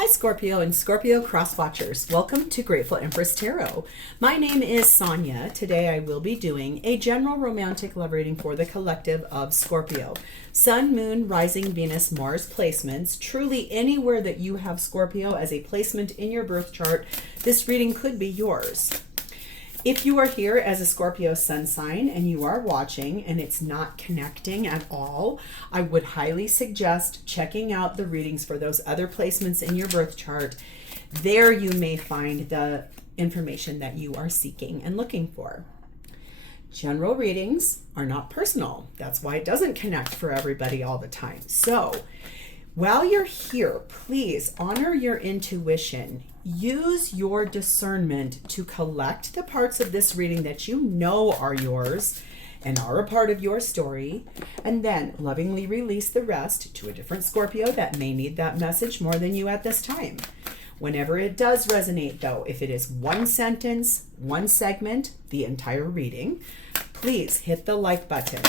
Hi Scorpio and Scorpio cross watchers. Welcome to Grateful Empress Tarot. My name is Sonia. Today I will be doing a general romantic love reading for the collective of Scorpio. Sun, Moon, Rising, Venus, Mars placements. Truly anywhere that you have Scorpio as a placement in your birth chart, this reading could be yours. If you are here as a Scorpio sun sign and you are watching and it's not connecting at all, I would highly suggest checking out the readings for those other placements in your birth chart. There you may find the information that you are seeking and looking for. General readings are not personal. That's why it doesn't connect for everybody all the time. So while you're here, please honor your intuition. Use your discernment to collect the parts of this reading that you know are yours and are a part of your story, and then lovingly release the rest to a different Scorpio that may need that message more than you at this time. Whenever it does resonate, though, if it is one sentence, one segment, the entire reading, please hit the like button.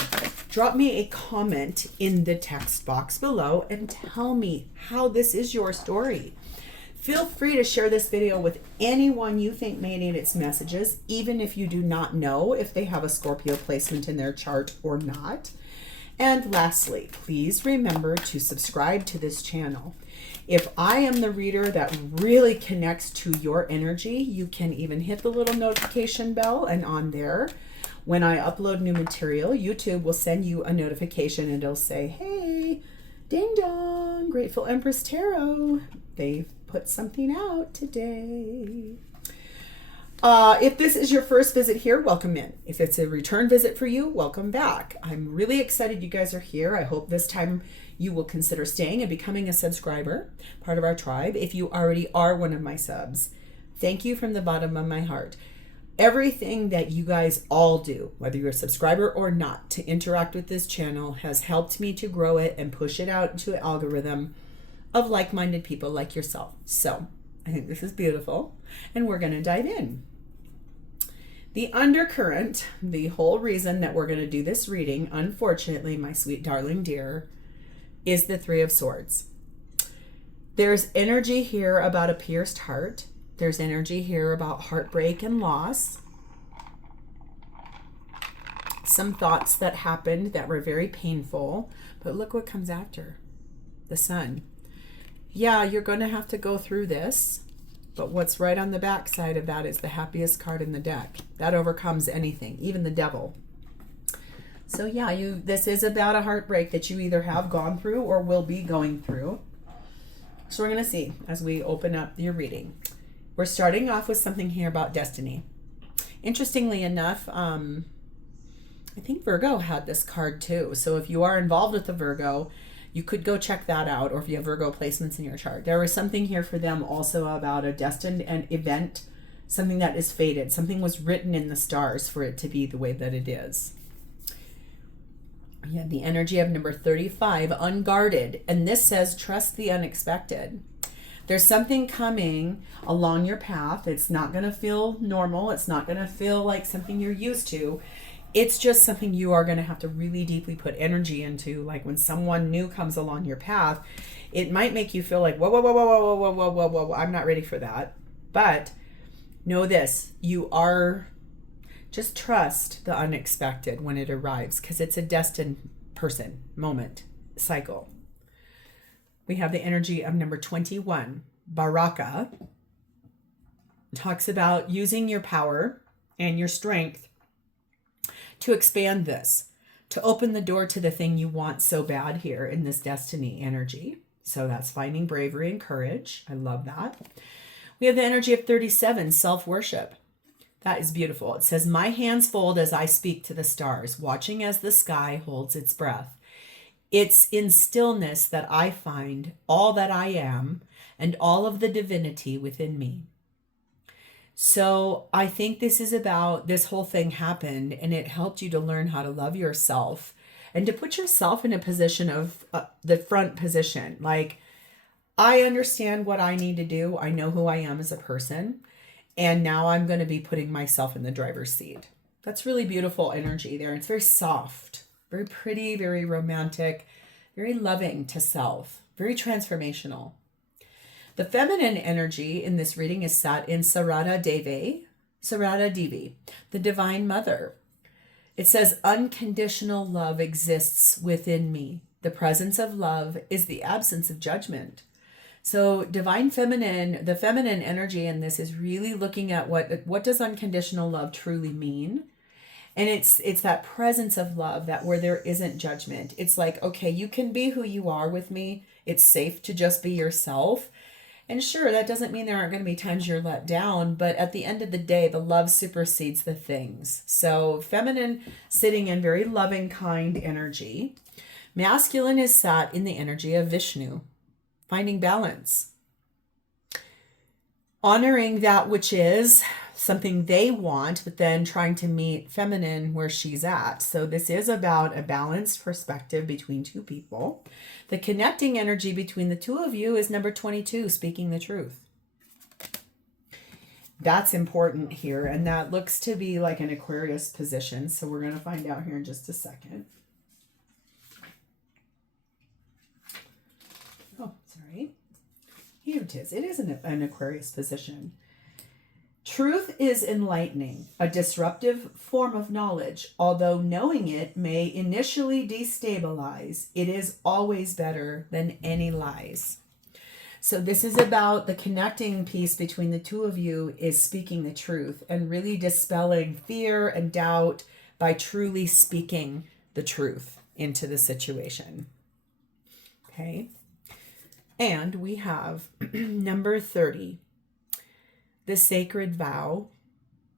Drop me a comment in the text box below and tell me how this is your story. Feel free to share this video with anyone you think may need its messages, even if you do not know if they have a Scorpio placement in their chart or not. And lastly, please remember to subscribe to this channel. If I am the reader that really connects to your energy, you can even hit the little notification bell, and on there, when I upload new material, YouTube will send you a notification and it'll say, hey, ding dong, Grateful Empress Tarot. They've put something out today. If this is your first visit here, welcome in. If it's a return visit for you, welcome back. I'm really excited you guys are here. I hope this time you will consider staying and becoming a subscriber, part of our tribe. If you already are one of my subs, thank you from the bottom of my heart. Everything that you guys all do, whether you're a subscriber or not, to interact with this channel has helped me to grow it and push it out into an algorithm of like-minded people like yourself. So I think this is beautiful, and we're going to dive in. The undercurrent, the whole reason that we're going to do this reading, unfortunately, my sweet darling dear, is the Three of Swords. There's energy here about a pierced heart. There's energy here about heartbreak and loss. Some thoughts that happened that were very painful, but look what comes after. The Sun. Yeah, you're going to have to go through this, but what's right on the back side of that is the happiest card in the deck. That overcomes anything, even the devil. So yeah, this is about a heartbreak that you either have gone through or will be going through. So we're going to see as we open up your reading. We're starting off with something here about destiny. Interestingly enough, I think Virgo had this card too. So if you are involved with the Virgo, you could go check that out, or if you have Virgo placements in your chart. There was something here for them also about a destined event, something that is fated. Something was written in the stars for it to be the way that it is. We have the energy of number 35, unguarded. And this says, trust the unexpected. There's something coming along your path. It's not going to feel normal. It's not going to feel like something you're used to. It's just something you are going to have to really deeply put energy into. Like when someone new comes along your path, it might make you feel like, whoa, whoa, whoa, whoa, whoa, whoa, whoa, whoa, whoa, whoa. I'm not ready for that. But know this, you are, just trust the unexpected when it arrives, because it's a destined person, moment, cycle. We have the energy of number 21, Baraka. Talks about using your power and your strength to expand this, to open the door to the thing you want so bad here in this destiny energy. So that's finding bravery and courage. I love that. We have the energy of 37, self-worship. That is beautiful. It says, my hands fold as I speak to the stars, watching as the sky holds its breath. It's in stillness that I find all that I am and all of the divinity within me. So I think this is about, this whole thing happened and it helped you to learn how to love yourself and to put yourself in a position of the front position. Like, I understand what I need to do. I know who I am as a person. And now I'm going to be putting myself in the driver's seat. That's really beautiful energy there. It's very soft, very pretty, very romantic, very loving to self, very transformational. The feminine energy in this reading is sat in Sarada Devi, the Divine Mother. It says, unconditional love exists within me. The presence of love is the absence of judgment. So divine feminine, the feminine energy in this is really looking at what does unconditional love truly mean? And it's that presence of love, that where there isn't judgment. It's like, okay, you can be who you are with me. It's safe to just be yourself. And sure, that doesn't mean there aren't going to be times you're let down, but at the end of the day, the love supersedes the things. So feminine sitting in very loving, kind energy. Masculine is sat in the energy of Vishnu, finding balance. Honoring that which is something they want, but then trying to meet feminine where she's at. So this is about a balanced perspective between two people. The connecting energy between the two of you is number 22, speaking the truth. That's important here, and that looks to be like an Aquarius position. So we're going to find out here in just a second. Oh, sorry. Here it is. It is an Aquarius position. Truth is enlightening, a disruptive form of knowledge. Although knowing it may initially destabilize, it is always better than any lies. So this is about the connecting piece between the two of you is speaking the truth and really dispelling fear and doubt by truly speaking the truth into the situation. Okay. And we have number 30. The sacred vow,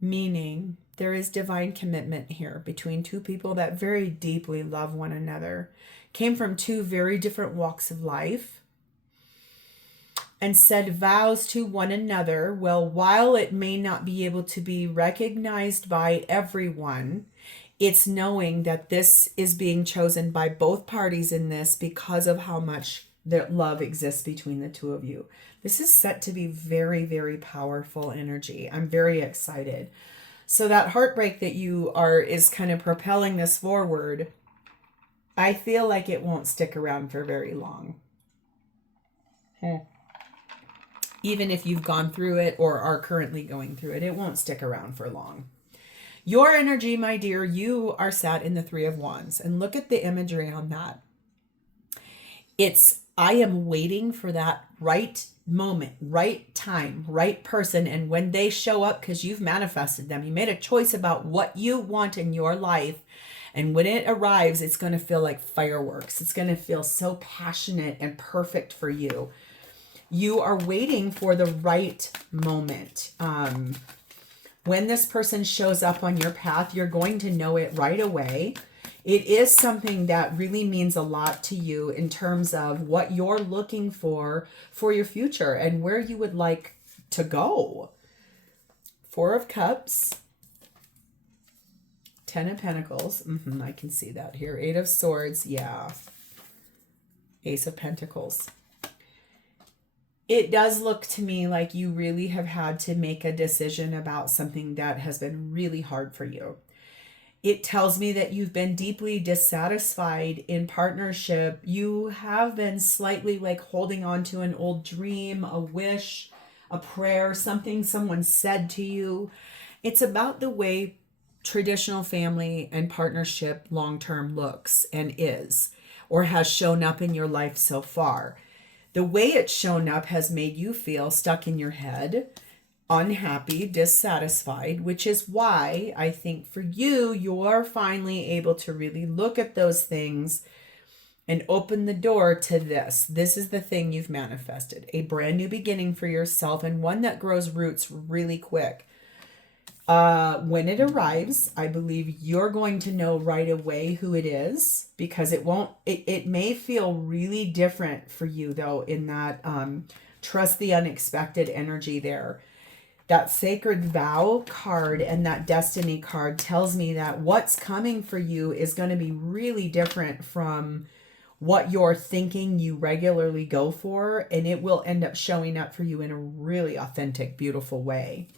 meaning there is divine commitment here between two people that very deeply love one another, came from two very different walks of life, and said vows to one another. Well, while it may not be able to be recognized by everyone, it's knowing that this is being chosen by both parties in this because of how much that love exists between the two of you. This is set to be very, very powerful energy. I'm very excited. So that heartbreak that is kind of propelling this forward, I feel like it won't stick around for very long. Even if you've gone through it or are currently going through it, it won't stick around for long. Your energy, my dear, you are sat in the Three of Wands. And look at the imagery on that. I am waiting for that right moment, right time, right person. And when they show up, because you've manifested them, you made a choice about what you want in your life. And when it arrives, it's going to feel like fireworks. It's going to feel so passionate and perfect for you. You are waiting for the right moment. When this person shows up on your path, you're going to know it right away. It is something that really means a lot to you in terms of what you're looking for your future and where you would like to go. Four of Cups. 10 of Pentacles. I can see that here. 8 of Swords. Yeah. Ace of Pentacles. It does look to me like you really have had to make a decision about something that has been really hard for you. It tells me that you've been deeply dissatisfied in partnership. You have been slightly like holding on to an old dream, a wish, a prayer, something someone said to you. It's about the way traditional family and partnership long-term looks and is, or has shown up in your life so far. The way it's shown up has made you feel stuck in your head, unhappy, dissatisfied, which is why I think for you, you're finally able to really look at those things and open the door to this. This is the thing you've manifested, a brand new beginning for yourself and one that grows roots really quick. When it arrives, I believe you're going to know right away who it is, because it may feel really different for you though, in that trust the unexpected energy there. That sacred vow card and that destiny card tells me that what's coming for you is going to be really different from what you're thinking you regularly go for, and it will end up showing up for you in a really authentic, beautiful way.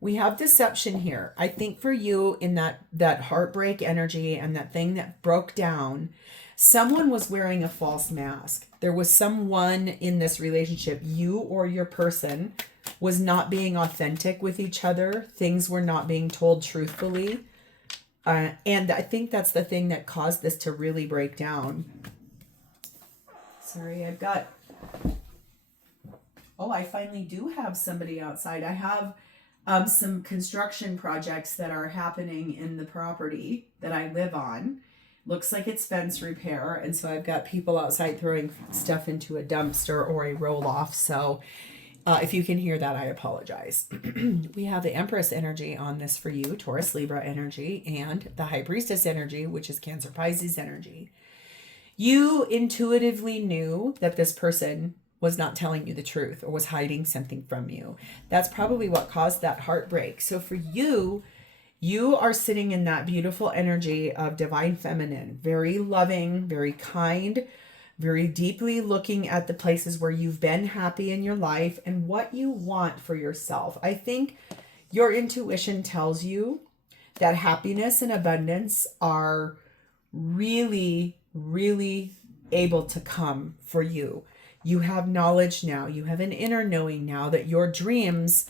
We have deception here. I think for you in that heartbreak energy and that thing that broke down, someone was wearing a false mask. There was someone in this relationship, you or your person, was not being authentic with each other. Things were not being told truthfully. And I think that's the thing that caused this to really break down. Sorry, I've got... Oh, I finally do have somebody outside. I have some construction projects that are happening in the property that I live on. Looks like it's fence repair. And so I've got people outside throwing stuff into a dumpster or a roll-off. So if you can hear that, I apologize. We have the Empress energy on this for you, Taurus Libra energy, and the High Priestess energy, which is Cancer Pisces energy. You intuitively knew that this person was not telling you the truth or was hiding something from you. That's probably what caused that heartbreak. So for you, you are sitting in that beautiful energy of divine feminine, very loving, very kind, very deeply looking at the places where you've been happy in your life and what you want for yourself. I think your intuition tells you that happiness and abundance are really, really able to come for you. You have knowledge now. You have an inner knowing now that your dreams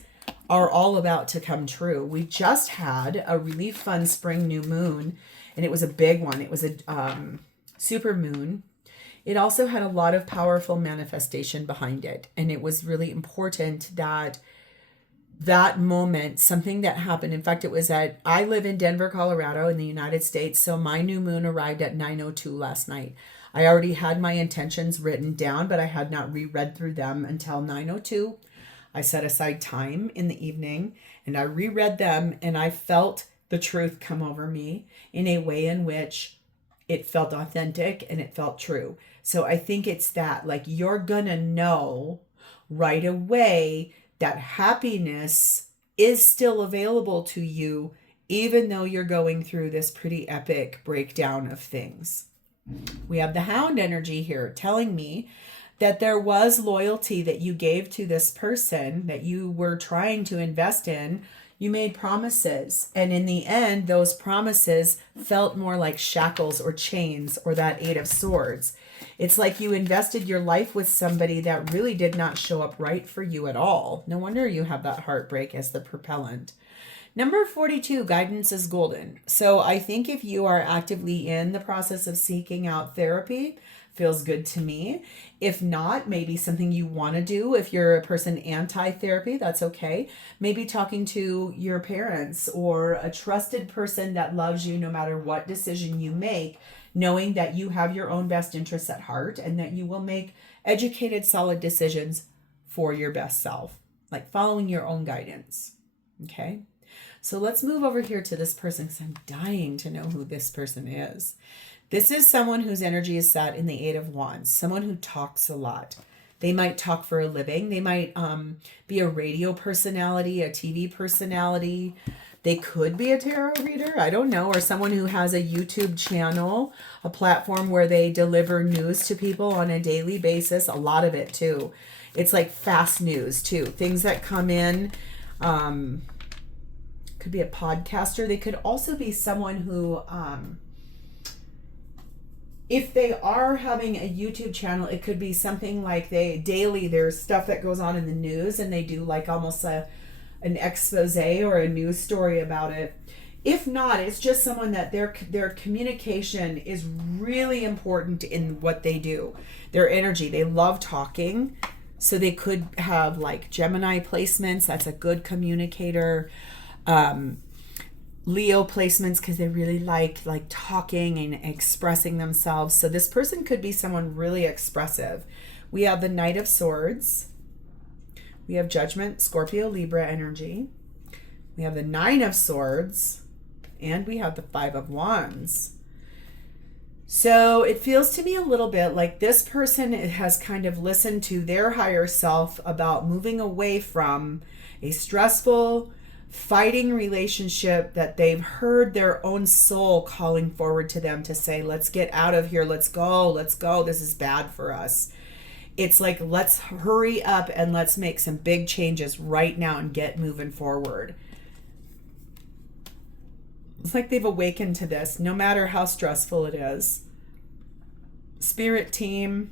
are all about to come true. We just had a really fun spring new moon, and it was a big one. It was a super moon. It also had a lot of powerful manifestation behind it. And it was really important that that moment, something that happened. In fact, it was I live in Denver, Colorado in the United States. So my new moon arrived at 9:02 last night. I already had my intentions written down, but I had not reread through them until 9:02. I set aside time in the evening and I reread them, and I felt the truth come over me in a way in which it felt authentic and it felt true. So I think it's that, like, you're gonna know right away that happiness is still available to you, even though you're going through this pretty epic breakdown of things. We have the Hound energy here telling me that there was loyalty that you gave to this person that you were trying to invest in. You made promises, and in the end, those promises felt more like shackles or chains or that Eight of Swords. It's like you invested your life with somebody that really did not show up right for you at all. No wonder you have that heartbreak as the propellant. Number 42, guidance is golden. So I think if you are actively in the process of seeking out therapy, feels good to me. If not, maybe something you want to do. If you're a person anti-therapy, that's okay. Maybe talking to your parents or a trusted person that loves you no matter what decision you make, knowing that you have your own best interests at heart and that you will make educated, solid decisions for your best self, like following your own guidance. Okay? So let's move over here to this person because I'm dying to know who this person is. This is someone whose energy is set in the Eight of Wands, someone who talks a lot. They might talk for a living. They might be a radio personality, a TV personality. They could be a tarot reader, I don't know, or someone who has a YouTube channel, a platform where they deliver news to people on a daily basis, a lot of it too. It's like fast news too, things that come in. Could be a podcaster. They could also be someone who, if they are having a YouTube channel, it could be something like there's stuff that goes on in the news and they do like almost an expose or a news story about it. If not, it's just someone that their communication is really important in what they do. Their energy, they love talking. So they could have like Gemini placements. That's a good communicator. Leo placements because they really like talking and expressing themselves. So this person could be someone really expressive. We have the Knight of Swords. We have Judgment, Scorpio, Libra energy. We have the Nine of Swords. And we have the Five of Wands. So it feels to me a little bit like this person has kind of listened to their higher self about moving away from a stressful, fighting relationship that they've heard their own soul calling forward to them to say, let's get out of here, let's go, this is bad for us. It's like, let's hurry up and let's make some big changes right now and get moving forward. It's like they've awakened to this, no matter how stressful it is. Spirit team,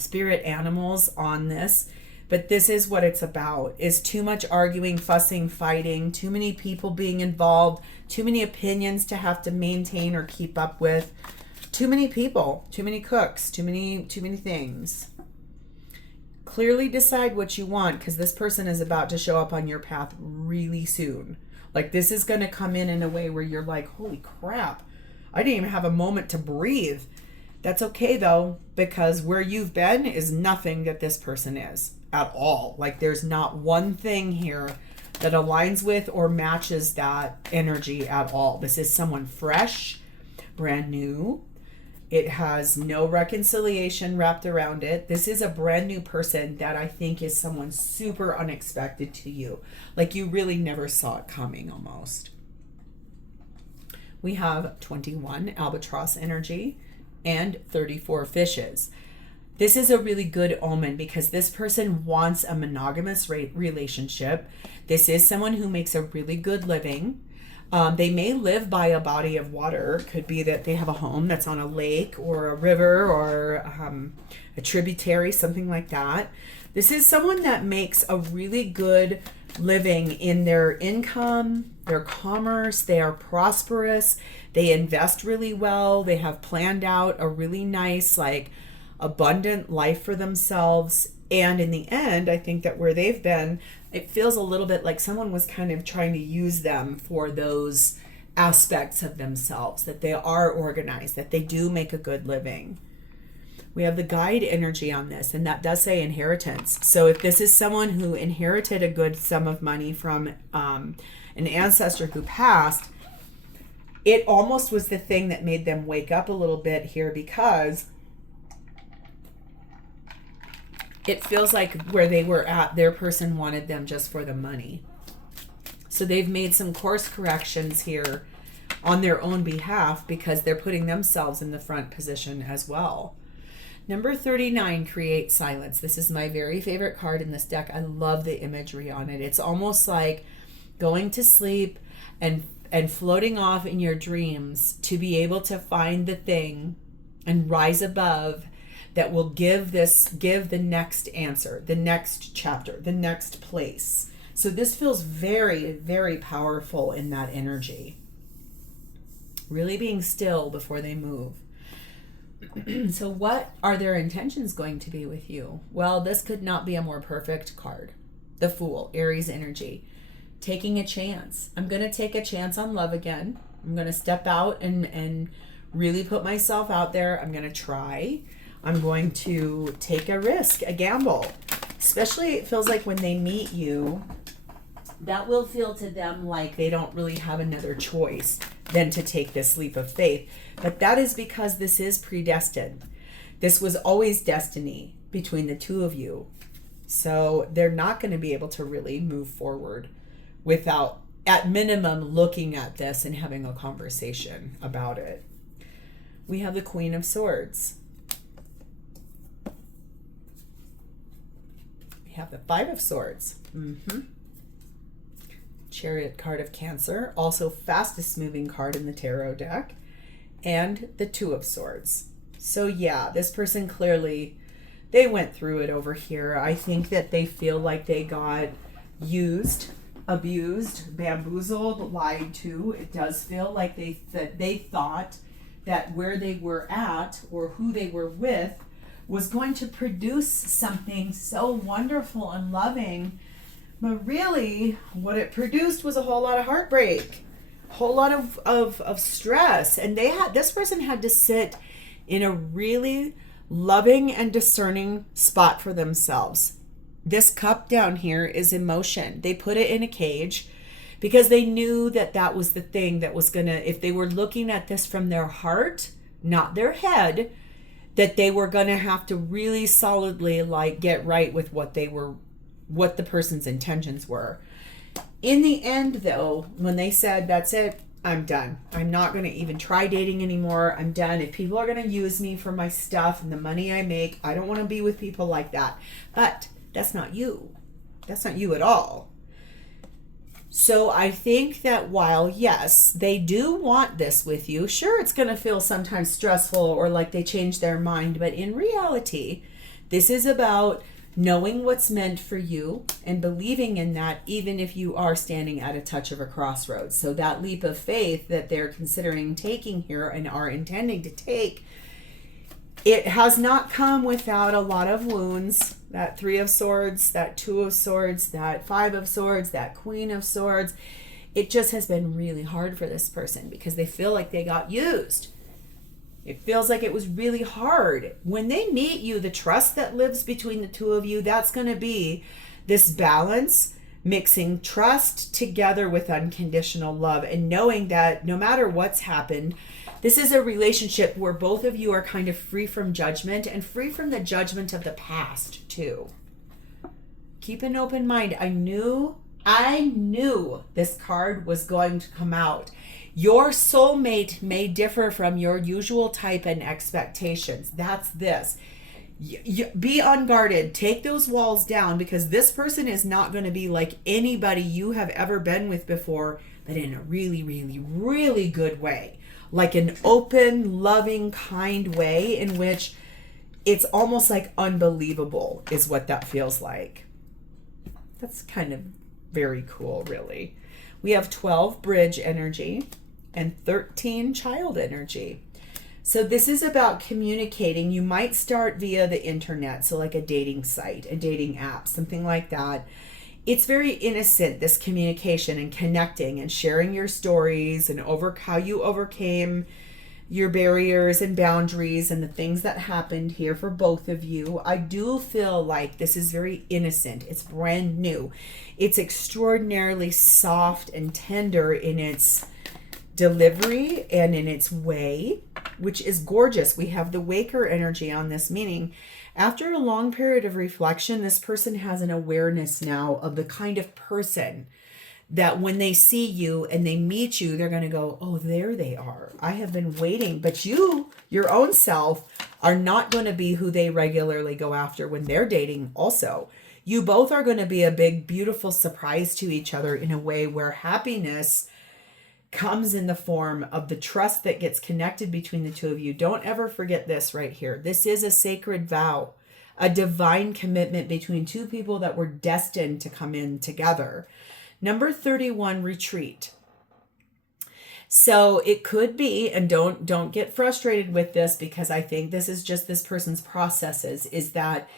spirit animals on this, but this is what it's about, is too much arguing, fussing, fighting, too many people being involved, too many opinions to have to maintain or keep up with, too many people, too many cooks, too many things. Clearly decide what you want, because this person is about to show up on your path really soon. Like, this is going to come in a way where you're like, holy crap, I didn't even have a moment to breathe. That's okay though, because where you've been is nothing that this person is at all. Like, there's not one thing here that aligns with or matches that energy at all. This is someone fresh, brand new. It has no reconciliation wrapped around it. This is a brand new person that I think is someone super unexpected to you. Like, you really never saw it coming almost. We have 21 albatross energy and 34 fishes. This is a really good omen because this person wants a monogamous relationship. This is someone who makes a really good living. They may live by a body of water. Could be that they have a home that's on a lake or a river or a tributary, something like that. This is someone that makes a really good living in their income, their commerce. They are prosperous. They invest really well. They have planned out a really nice, like, abundant life for themselves. And in the end, I think that where they've been, it feels a little bit like someone was kind of trying to use them for those aspects of themselves, that they are organized, that they do make a good living. We have the guide energy on this, and that does say inheritance. So if this is someone who inherited a good sum of money from an ancestor who passed, it almost was the thing that made them wake up a little bit here, because it feels like where they were at, their person wanted them just for the money. So they've made some course corrections here on their own behalf because they're putting themselves in the front position as well. Number 39, create silence. This is my very favorite card in this deck. I love the imagery on it. It's almost like going to sleep and floating off in your dreams to be able to find the thing and rise above that will give the next answer, the next chapter, the next place. So this feels very, very powerful in that energy. Really being still before they move. So what are their intentions going to be with you? Well, this could not be a more perfect card. The Fool, Aries energy. Taking a chance. I'm going to take a chance on love again. I'm going to step out and really put myself out there. I'm going to try. I'm going to take a risk, a gamble. Especially it feels like when they meet you, that will feel to them like they don't really have another choice than to take this leap of faith. But that is because this is predestined. This was always destiny between the two of you. So they're not going to be able to really move forward without, at minimum, looking at this and having a conversation about it. We have the Queen of Swords. We have the Five of Swords. Chariot card of Cancer, also fastest moving card in the tarot deck, and the Two of Swords. So yeah, this person clearly, they went through it over here. I think that they feel like they got used, abused, bamboozled, lied to. It does feel like they thought that where they were at or who they were with was going to produce something so wonderful and loving. But really, what it produced was a whole lot of heartbreak, a whole lot of stress. And this person had to sit in a really loving and discerning spot for themselves. This cup down here is emotion. They put it in a cage because they knew that that was the thing that was gonna, if they were looking at this from their heart, not their head, that they were gonna have to really solidly get right with what the person's intentions were. In the end, though, when they said, that's it, I'm done. I'm not going to even try dating anymore. I'm done. If people are going to use me for my stuff and the money I make, I don't want to be with people like that. But that's not you. That's not you at all. So I think that while, yes, they do want this with you, sure, it's going to feel sometimes stressful or like they changed their mind. But in reality, This is about knowing what's meant for you and believing in that, even if you are standing at a touch of a crossroads. So that leap of faith that they're considering taking here and are intending to take, it has not come without a lot of wounds. That 3 of Swords, that 2 of Swords, that 5 of Swords, that Queen of Swords. It just has been really hard for this person because they feel like they got used. It feels like it was really hard. When they meet you, the trust that lives between the two of you, that's going to be this balance, mixing trust together with unconditional love and knowing that no matter what's happened, this is a relationship where both of you are kind of free from judgment and free from the judgment of the past too. Keep an open mind. I knew this card was going to come out. Your soulmate may differ from your usual type and expectations. That's this. Be unguarded. Take those walls down because this person is not going to be like anybody you have ever been with before, but in a really, really, really good way. Like an open, loving, kind way in which it's almost like unbelievable is what that feels like. That's kind of very cool, really. We have 12 bridge energy and 13 child energy. So this is about communicating. You might start via the internet, so like a dating site, a dating app, something like that. It's very innocent, this communication and connecting and sharing your stories and how you overcame your barriers and boundaries and the things that happened here for both of you. I do feel like this is very innocent. It's brand new. It's extraordinarily soft and tender in its delivery and in its way, which is gorgeous. We have the waker energy on this, meaning after a long period of reflection, this person has an awareness now of the kind of person that when they see you and they meet you, they're going to go, oh, there they are. I have been waiting. But you, your own self, are not going to be who they regularly go after when they're dating also. You both are going to be a big, beautiful surprise to each other in a way where happiness comes in the form of the trust that gets connected between the two of you. Don't ever forget this right here. This is a sacred vow, a divine commitment between two people that were destined to come in together. Number 31, retreat. So it could be, and don't get frustrated with this because I think this is just this person's processes, is that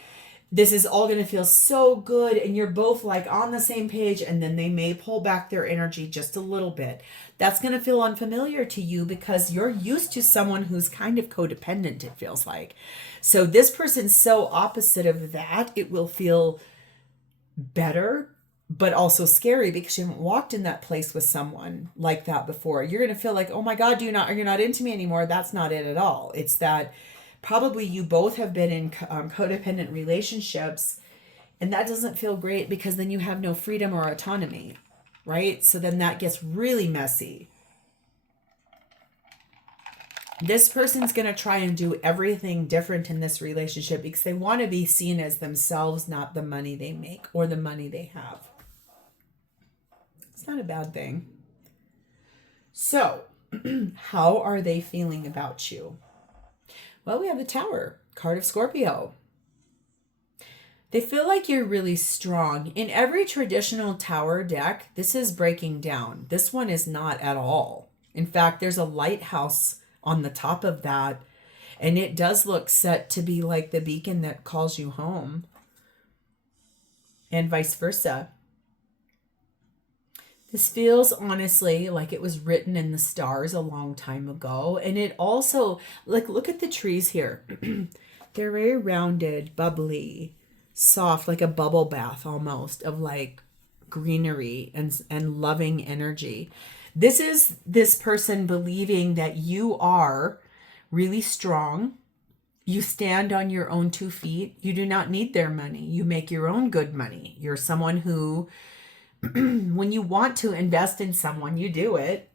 this is all going to feel so good and you're both like on the same page, and then they may pull back their energy just a little bit. That's going to feel unfamiliar to you because you're used to someone who's kind of codependent, it feels like. So this person's so opposite of that, it will feel better, but also scary because you haven't walked in that place with someone like that before. You're going to feel like, oh my God, you're not into me anymore. That's not it at all. It's that probably you both have been in codependent relationships, and that doesn't feel great because then you have no freedom or autonomy, right? So then that gets really messy. This person's going to try and do everything different in this relationship because they want to be seen as themselves, not the money they make or the money they have. It's not a bad thing. So, how are they feeling about you? Well, we have the Tower, card of Scorpio. They feel like you're really strong. In every traditional Tower deck, this is breaking down. This one is not at all. In fact, there's a lighthouse on the top of that, and it does look set to be like the beacon that calls you home, and vice versa. This feels honestly like it was written in the stars a long time ago. And it also, like, look at the trees here. They're very rounded, bubbly, soft, like a bubble bath almost of like greenery and loving energy. This is this person believing that you are really strong. You stand on your own 2 feet. You do not need their money. You make your own good money. You're someone who, when you want to invest in someone, you do it.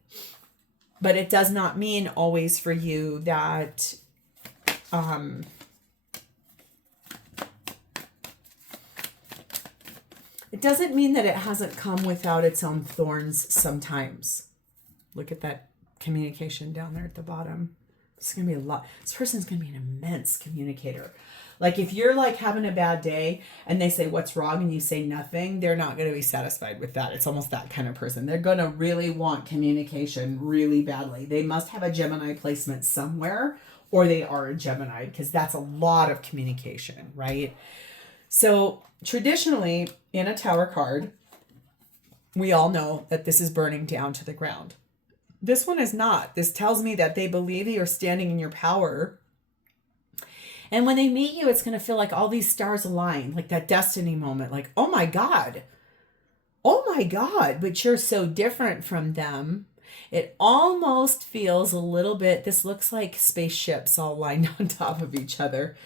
But it does not mean always for you that it doesn't mean that it hasn't come without its own thorns sometimes. Look at that communication down there at the bottom. It's going to be a lot. This person's going to be an immense communicator. Like if you're like having a bad day and they say, what's wrong? And you say nothing, they're not going to be satisfied with that. It's almost that kind of person. They're going to really want communication really badly. They must have a Gemini placement somewhere, or they are a Gemini, because that's a lot of communication, right? So traditionally in a Tower card, we all know that this is burning down to the ground. This one is not. This tells me that they believe you're standing in your power. And when they meet you, it's going to feel like all these stars align, like that destiny moment, like, oh my God, but you're so different from them. It almost feels a little bit, this looks like spaceships all lined on top of each other.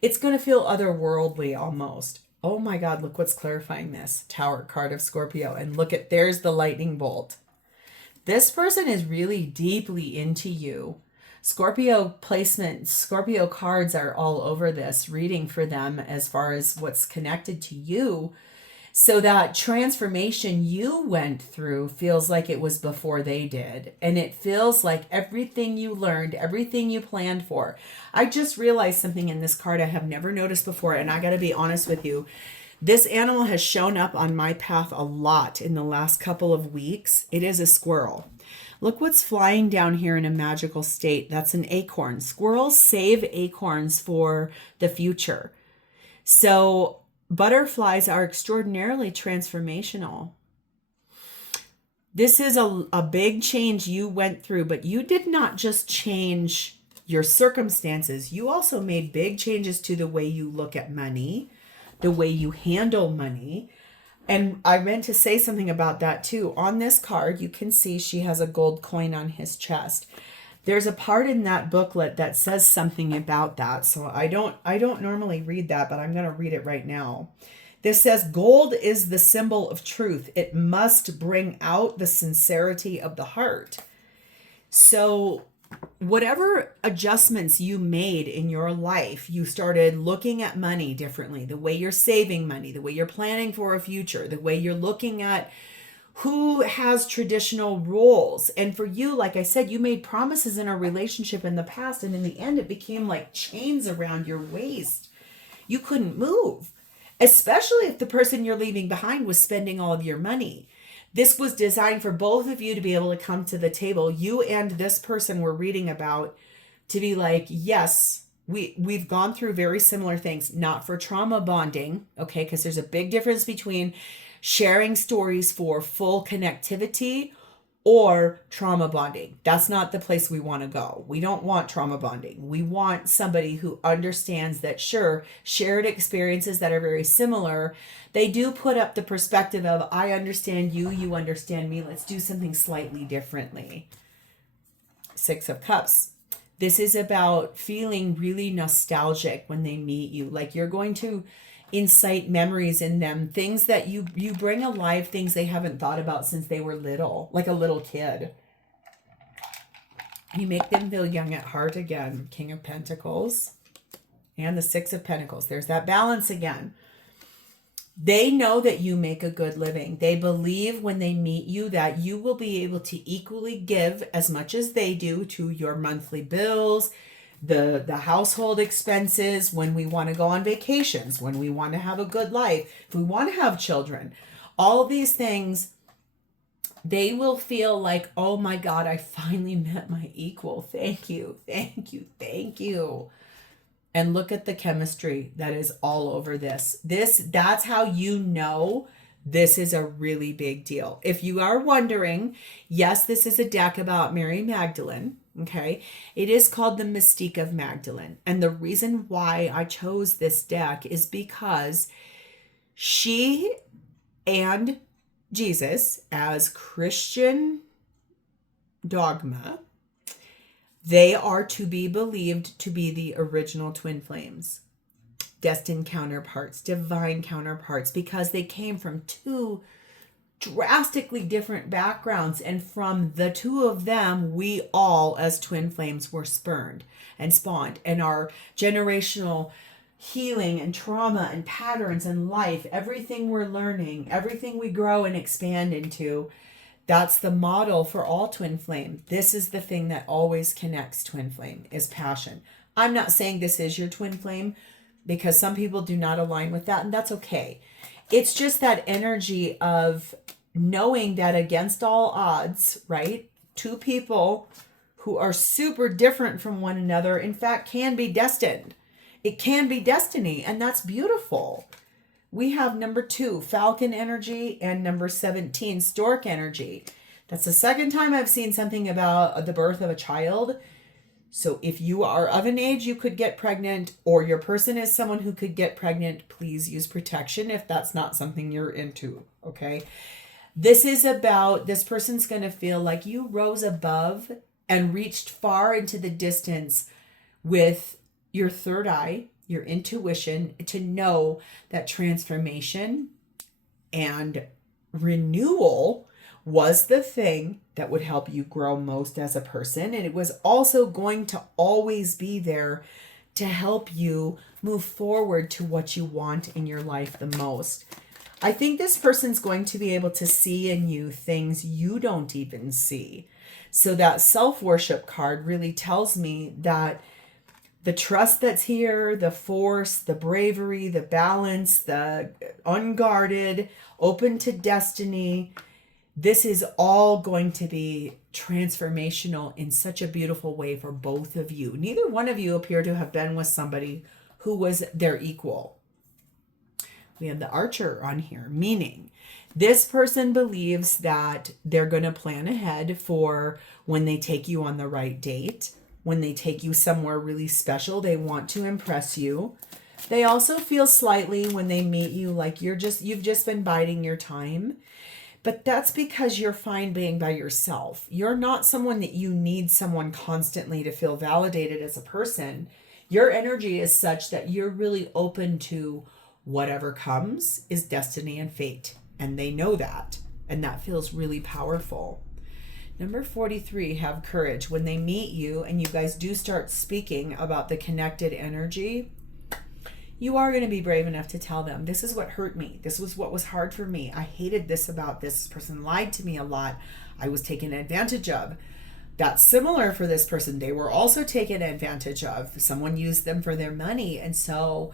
It's going to feel otherworldly almost. Oh my God, look what's clarifying this. Tower card of Scorpio. And look at, there's the lightning bolt. This person is really deeply into you. Scorpio placement, Scorpio cards are all over this reading for them as far as what's connected to you. So that transformation you went through feels like it was before they did. And it feels like everything you learned, everything you planned for. I just realized something in this card I have never noticed before. And I got to be honest with you. This animal has shown up on my path a lot in the last couple of weeks. It is a squirrel. Look what's flying down here in a magical state. That's an acorn. Squirrels save acorns for the future. So butterflies are extraordinarily transformational. This is a big change you went through, but you did not just change your circumstances. You also made big changes to the way you look at money, the way you handle money. And I meant to say something about that too. On this card, you can see she has a gold coin on his chest. There's a part in that booklet that says something about that. So I don't normally read that, but I'm going to read it right now. This says, gold is the symbol of truth. It must bring out the sincerity of the heart. So whatever adjustments you made in your life, you started looking at money differently, the way you're saving money, the way you're planning for a future, the way you're looking at who has traditional roles. And for you, like I said, you made promises in a relationship in the past, and in the end, it became like chains around your waist. You couldn't move, especially if the person you're leaving behind was spending all of your money. This was designed for both of you to be able to come to the table. You and this person we're reading about to be like, yes, we've gone through very similar things, not for trauma bonding, okay? Because there's a big difference between sharing stories for full connectivity or trauma bonding. That's not the place we want to go. We don't want trauma bonding. We want somebody who understands that, sure, shared experiences that are very similar, they do put up the perspective of, I understand you, you understand me. Let's do something slightly differently. Six of Cups. This is about feeling really nostalgic when they meet you. Like you're going to incite memories in them, things that you bring alive, things they haven't thought about since they were little, like a little kid. You make them feel young at heart again. King of Pentacles and the Six of Pentacles. There's that balance again. They know that you make a good living. They believe when they meet you that you will be able to equally give as much as they do to your monthly bills, the household expenses, when we want to go on vacations, when we want to have a good life, if we want to have children, all of these things, they will feel like, oh my God, I finally met my equal. Thank you, thank you, thank you. And look at the chemistry that is all over this. That's how you know this is a really big deal. If you are wondering, yes, this is a deck about Mary Magdalene. Okay, it is called the Mystique of Magdalene. And the reason why I chose this deck is because she and Jesus, as Christian dogma, they are to be believed to be the original twin flames, destined counterparts, divine counterparts, because they came from two drastically different backgrounds, and from the two of them, we all as twin flames were spurned and spawned, and our generational healing and trauma and patterns in life, everything we're learning, everything we grow and expand into, That's the model for all twin flame. This is the thing that always connects twin flame, is passion. I'm not saying this is your twin flame, because some people do not align with that, and that's okay. It's just that energy of knowing that against all odds, right? Two people who are super different from one another, in fact, can be destined. It can be destiny, and that's beautiful. We have number 2, Falcon energy, and number 17, Stork energy. That's the second time I've seen something about the birth of a child. So if you are of an age you could get pregnant, or your person is someone who could get pregnant, please use protection if that's not something you're into, okay? This is about, this person's going to feel like you rose above and reached far into the distance with your third eye, your intuition, to know that transformation and renewal was the thing that would help you grow most as a person. And it was also going to always be there to help you move forward to what you want in your life the most. I think this person's going to be able to see in you things you don't even see. So that self-worship card really tells me that the trust that's here, the force, the bravery, the balance, the unguarded, open to destiny, this is all going to be transformational in such a beautiful way for both of you. Neither one of you appear to have been with somebody who was their equal. We have the Archer on here, meaning this person believes that they're going to plan ahead for when they take you on the right date. When they take you somewhere really special, they want to impress you. They also feel slightly when they meet you like you've just been biding your time. But that's because you're fine being by yourself. You're not someone that you need someone constantly to feel validated as a person. Your energy is such that you're really open to whatever comes is destiny and fate. And they know that. And that feels really powerful. Number 43, have courage. When they meet you and you guys do start speaking about the connected energy, you are going to be brave enough to tell them, this is what hurt me. This was what was hard for me. I hated this about this. This person lied to me a lot. I was taken advantage of. That's similar for this person. They were also taken advantage of. Someone used them for their money. And so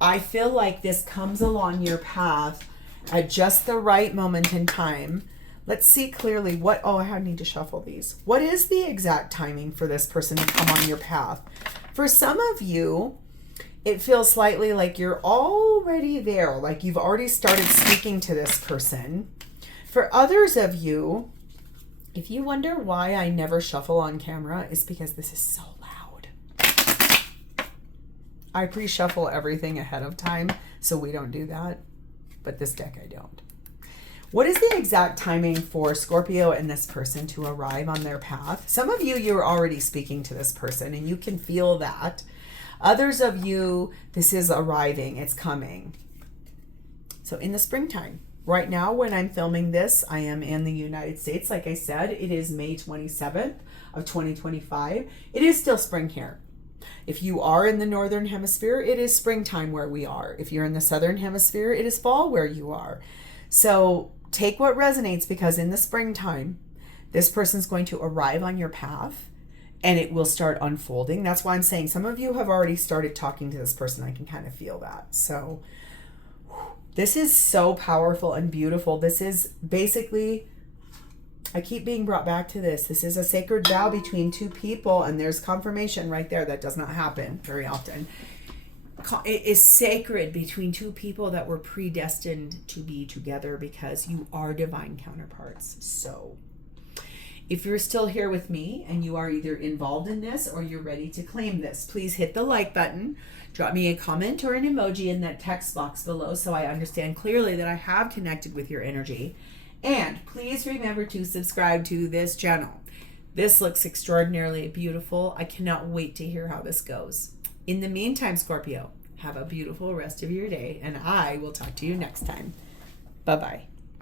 I feel like this comes along your path at just the right moment in time. Let's see clearly what, I need to shuffle these. What is the exact timing for this person to come on your path? For some of you, it feels slightly like you're already there, like you've already started speaking to this person. For others of you, if you wonder why I never shuffle on camera, it's because this is so loud. I pre-shuffle everything ahead of time, so we don't do that. But this deck I don't. What is the exact timing for Scorpio and this person to arrive on their path? Some of you, you're already speaking to this person and you can feel that. Others of you, this is arriving, it's coming. So in the springtime. Right now when I'm filming this, I am in the United States. Like I said, it is May 27th of 2025. It is still spring here. If you are in the Northern Hemisphere, it is springtime where we are. If you're in the Southern Hemisphere, it is fall where you are. So take what resonates, because in the springtime, this person's going to arrive on your path and it will start unfolding. That's why I'm saying some of you have already started talking to this person. I can kind of feel that. So this is so powerful and beautiful. This is basically, I keep being brought back to this. This is a sacred vow between two people, and there's confirmation right there. That does not happen very often. It is sacred between two people that were predestined to be together because you are divine counterparts. So if you're still here with me and you are either involved in this or you're ready to claim this, please hit the like button. Drop me a comment or an emoji in that text box below so I understand clearly that I have connected with your energy. And please remember to subscribe to this channel. This looks extraordinarily beautiful. I cannot wait to hear how this goes. In the meantime, Scorpio, have a beautiful rest of your day, and I will talk to you next time. Bye-bye.